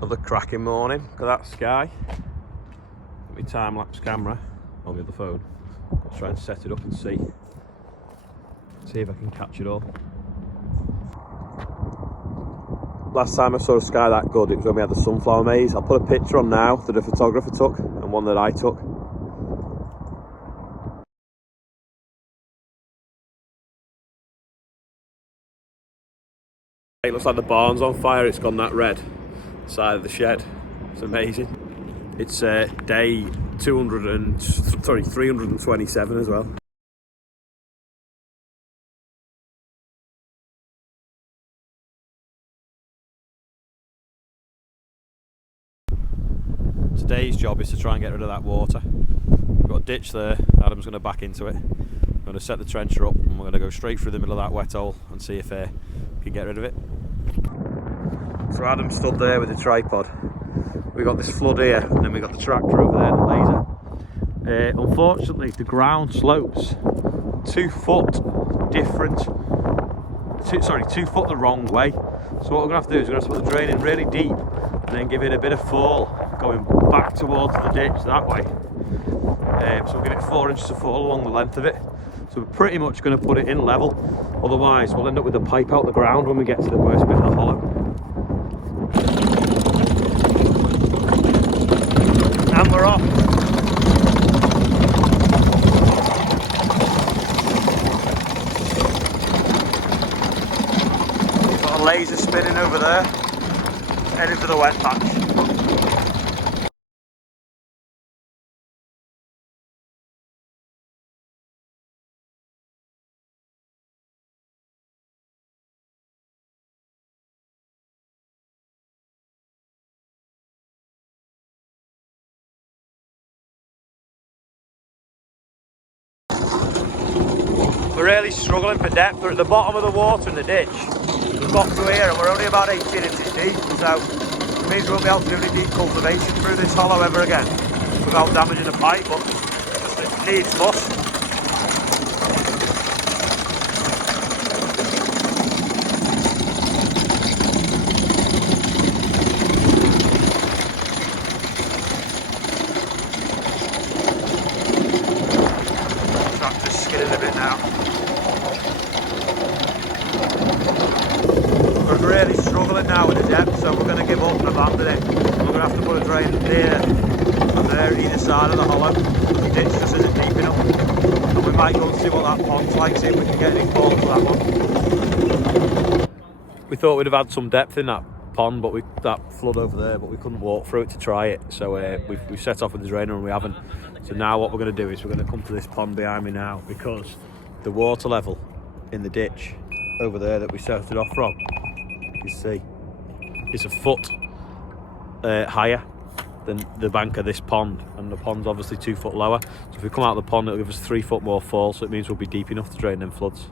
Another cracking morning. Look at that sky. Got my time-lapse camera on the other phone. Let's try and set it up and see if I can catch it all. Last time I saw a sky that good, it was when we had the sunflower maze. I'll put a picture on now that a photographer took and one that I took. It looks like the barn's on fire. It's gone that red side of the shed. It's amazing. It's day 327 as well. Today's job is to try and get rid of that water. We've got a ditch there. Adam's going to back into it. I'm going to set the trencher up and we're going to go straight through the middle of that wet hole and see if we can get rid of it. So Adam stood there with the tripod. We got this flood here and then we got the tractor over there and the laser. Unfortunately the ground slopes 2 foot different, 2 foot the wrong way. So what we're going to have to do is we're going to have to put the drain in really deep and then give it a bit of fall going back towards the ditch that way. So we'll give it 4 inches of fall along the length of it. So we're pretty much going to put it in level, otherwise we'll end up with the pipe out the ground when we get to the worst bit of the hollow. And we're off. We've got a laser spinning over there, heading for the wet patch. We're really struggling for depth. We're at the bottom of the water in the ditch. We've got through here and we're only about 18 inches deep, so it means we won't be able to do any deep cultivation through this hollow ever again without damaging the pipe, but it needs must. Tractor's skidding a bit now. We're really struggling now with the depth, so we're going to give up and abandon it. We're going to have to put a drain there and there either side of the hollow. The ditch just isn't deep enough. And we might go and see what that pond's like, see if we can get any fall to that one. We thought we'd have had some depth in that pond, but that flood over there, but we couldn't walk through it to try it. So we've set off with the drainer and we haven't. So now what we're going to do is we're going to come to this pond behind me now, because the water level in the ditch over there that we started off from, you see, it's a foot higher than the bank of this pond, and the pond's obviously 2 foot lower. So if we come out of the pond, it'll give us 3 foot more fall, so it means we'll be deep enough to drain them floods.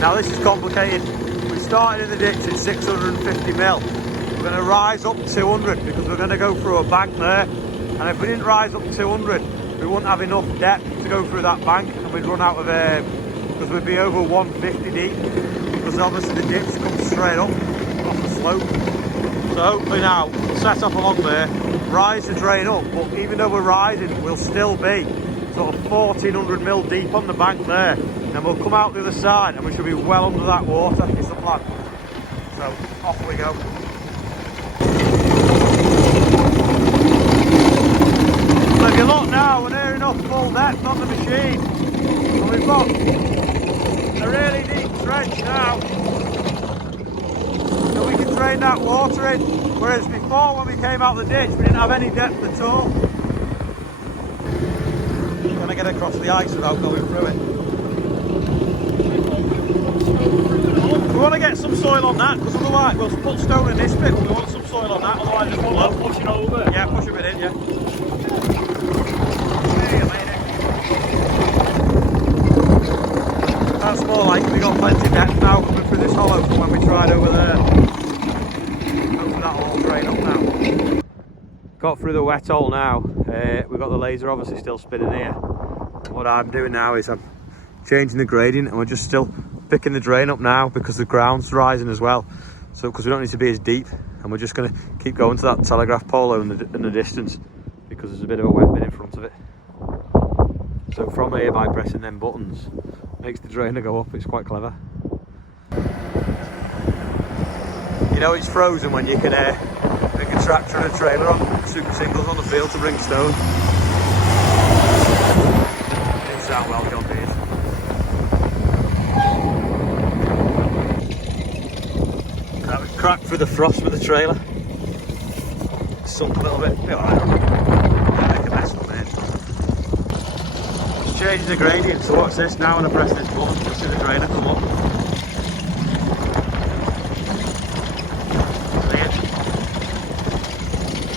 Now this is complicated. We started in the ditch at 650 mil. We're going to rise up 200 because we're going to go through a bank there, and if we didn't rise up 200 we wouldn't have enough depth to go through that bank, and we'd run out of air because we'd be over 150 deep, because obviously the ditch comes straight up off the slope. So hopefully now we'll set off along there, rise the drain up, but even though we're rising we'll still be sort of 1400 mil deep on the bank there, and we'll come out the other side and we should be well under that water. It's the plan. So off we go. So if you look now, we're near enough full depth on the machine, and we've got a really deep trench now, so we can drain that water in, whereas before when we came out the ditch we didn't have any depth at all. Trying to get across the ice without going through it. We want to get some soil on that, because otherwise we'll put stone in this bit, but we want some soil on that, otherwise it's full. Pushing over? Yeah, push a bit in, yeah. That's more like we got plenty of depth now coming through this hollow from when we tried over there. Hopefully that'll all drain up now. Got through the wet hole now. We've got the laser obviously still spinning here. What I'm doing now is I'm changing the gradient, and we're just still picking the drain up now because the ground's rising as well. So because we don't need to be as deep. and we're just going to keep going to that telegraph pole in the distance because there's a bit of a wet bit in front of it. So from here, by pressing them buttons, makes the drainer go up. It's quite clever. You know it's frozen when you can bring a tractor and a trailer on super singles on the field to bring stone. Didn't sound well, John, did it? That was cracked through the frost with the trailer. Sunk a little bit. Be alright. Make a mess from it. It's changing the gradient, so watch this now when I press this button, you'll see the drainer come up.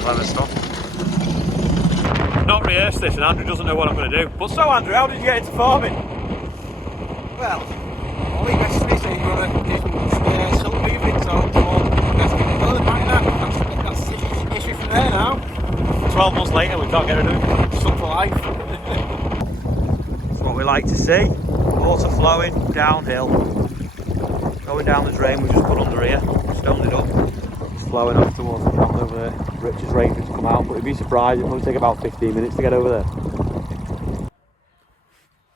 Clever stuff. Not rehearsed this, and Andrew doesn't know what I'm going to do. But so, Andrew, how did you get into farming? Well, all he messaged me saying you're still moving, so let's get it going back now. That's the issue from there now. 12 months later, we can't get rid of it. Stuck for life. That's what we like to see. Water flowing downhill. Going down the drain we just put under here. Stoned it up. It's flowing off towards the camp over there. Rich is ready to come out, but you'd be surprised, it'll only take about 15 minutes to get over there.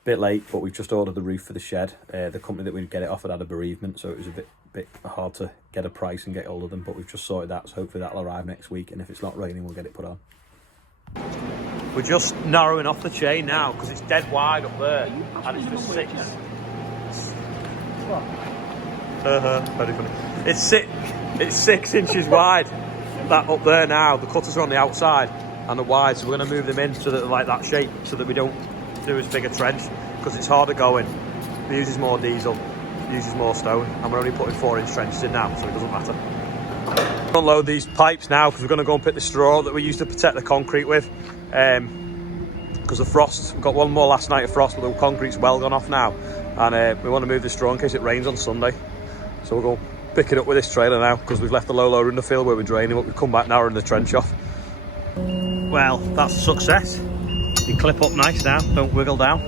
Bit late, but we've just ordered the roof for the shed. The company that we'd get it off had a bereavement, so it was a bit hard to get a price and get hold of them, but we've just sorted that, so hopefully that'll arrive next week, and if it's not raining, we'll get it put on. We're just narrowing off the chain now, because it's dead wide up there, and it's for 6. Very funny. It's 6 inches wide. That up there now, the cutters are on the outside and the wide, so we're going to move them in so that they're like that shape, so that we don't do as big a trench, because it's harder going. It uses more diesel, uses more stone, and we're only putting 4-inch trenches in now, so it doesn't matter. Unload these pipes now, because we're going to go and pick the straw that we used to protect the concrete with, because of frost. We got one more last night of frost, but the concrete's well gone off now, and we want to move the straw in case it rains on Sunday. So we'll go pick it up with this trailer now, because we've left the low loader in the field where we're draining, but we've come back now and the trench off. Well, that's a success. You clip up nice now, don't wiggle down.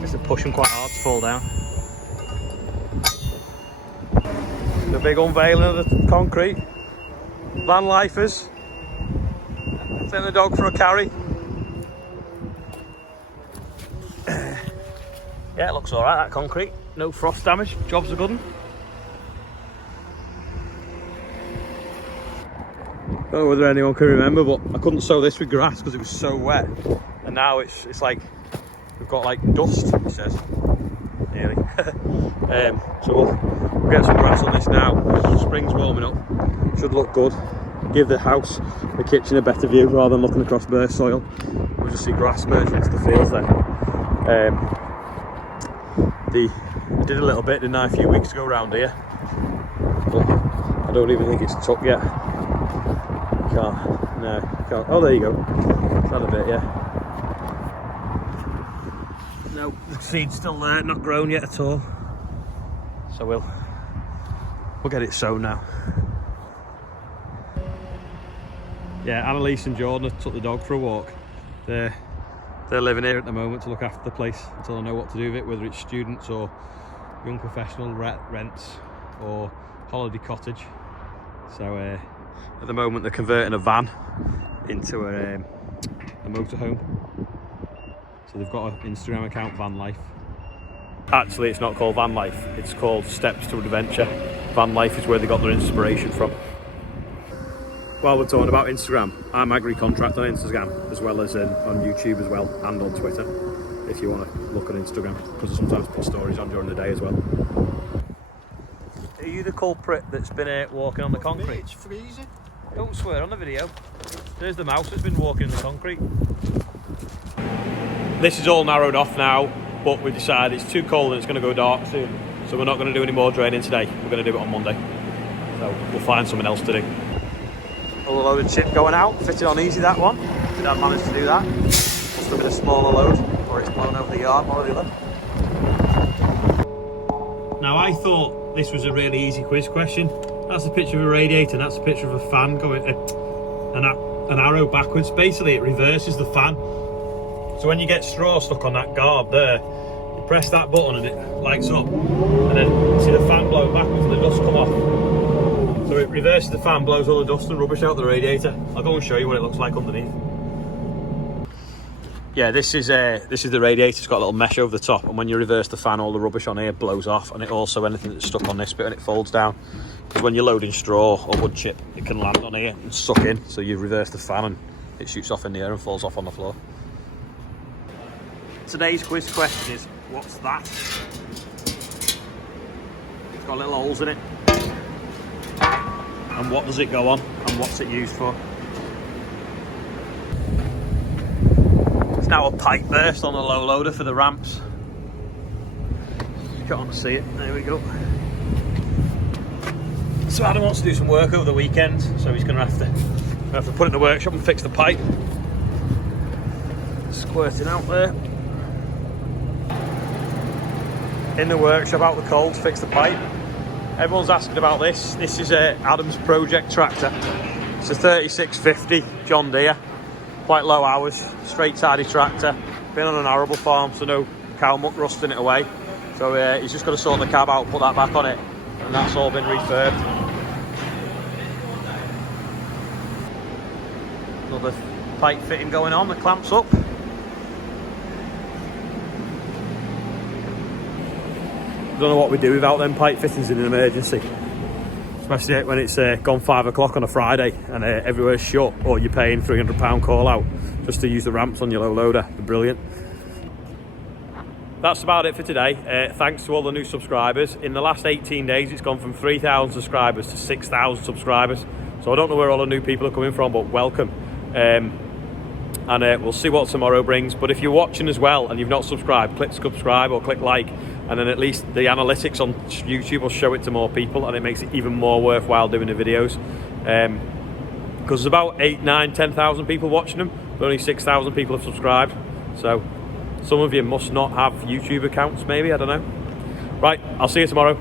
Just to push them quite hard to fall down. The big unveiling of the concrete. Van lifers. Send the dog for a carry. Yeah, it looks alright, that concrete. No frost damage, job's a good one. I don't know whether anyone can remember, but I couldn't sow this with grass because it was so wet. And now it's like, we've got like dust, it says. Nearly. So we'll get some grass on this now. Spring's warming up, should look good. Give the house, the kitchen a better view rather than looking across bare soil. We'll just see grass merging into the fields then. I did a little bit, didn't I, a few weeks ago around here, but I don't even think it's took yet. Can't. Oh, there you go. It's had a bit, yeah. No, the seed's still there, not grown yet at all. So we'll get it sown now. Yeah, Annalise and Jordan took the dog for a walk. They're living here at the moment to look after the place until I know what to do with it, whether it's students or young professional rents or holiday cottage. So at the moment they're converting a van into a motorhome. So they've got an Instagram account, Van Life. Actually, it's not called Van Life, it's called Steps to Adventure. Van Life is where they got their inspiration from. While we're talking about Instagram, I'm Agri Contract on Instagram, as well as on YouTube as well, and on Twitter, if you want to look at Instagram, because I sometimes put stories on during the day as well. Are you the culprit that's been walking on the concrete? It's freezing. Don't swear on the video. There's the mouse that's been walking in the concrete. This is all narrowed off now, but we decided it's too cold and it's going to go dark soon, so we're not going to do any more draining today. We're going to do it on Monday, so we'll find something else to do. A load of chip going out, fitted on easy, that one. Dad managed to do that. Must have been a smaller load, or it's blown over the yard, one or the other. Now I thought this was a really easy quiz question. That's a picture of a radiator, and that's a picture of a fan going, an arrow backwards. Basically it reverses the fan. So when you get straw stuck on that guard there, you press that button and it lights up. And then you see the fan blowing backwards and the dust come off. reverses the fan, blows all the dust and rubbish out the radiator. I'll go and show you what it looks like underneath. Yeah, this is the radiator. It's got a little mesh over the top, and when you reverse the fan, all the rubbish on here blows off, and it also, anything that's stuck on this bit, and it folds down. Because when you're loading straw or wood chip, it can land on here and suck in, so you reverse the fan and it shoots off in the air and falls off on the floor. Today's quiz question is, what's that? It's got little holes in it. And what does it go on, and what's it used for? It's now a pipe burst on the low loader for the ramps. Just can't see it, there we go. So Adam wants to do some work over the weekend, so he's going to have to put it in the workshop and fix the pipe. Squirting out there. In the workshop, out the cold, to fix the pipe. Everyone's asking about this. This is Adam's project tractor. It's a 3650 John Deere. Quite low hours, straight tidy tractor. Been on an arable farm, so no cow muck rusting it away. So he's just got to sort the cab out and put that back on it. And that's all been refurbed. Another pipe fitting going on, the clamps up. Don't know what we do without them pipe fittings in an emergency, especially when it's gone 5 o'clock on a Friday and everywhere's shut, or you're paying £300 call out just to use the ramps on your low loader. They're brilliant. That's about it for today. Thanks to all the new subscribers. In the last 18 days, it's gone from 3,000 subscribers to 6,000 subscribers. So I don't know where all the new people are coming from, but welcome. And we'll see what tomorrow brings. But if you're watching as well and you've not subscribed, click subscribe or click like, and then at least the analytics on YouTube will show it to more people, and it makes it even more worthwhile doing the videos. Because there's about 8, 9, 10,000 people watching them, but only 6,000 people have subscribed. So some of you must not have YouTube accounts, maybe, I don't know. Right, I'll see you tomorrow.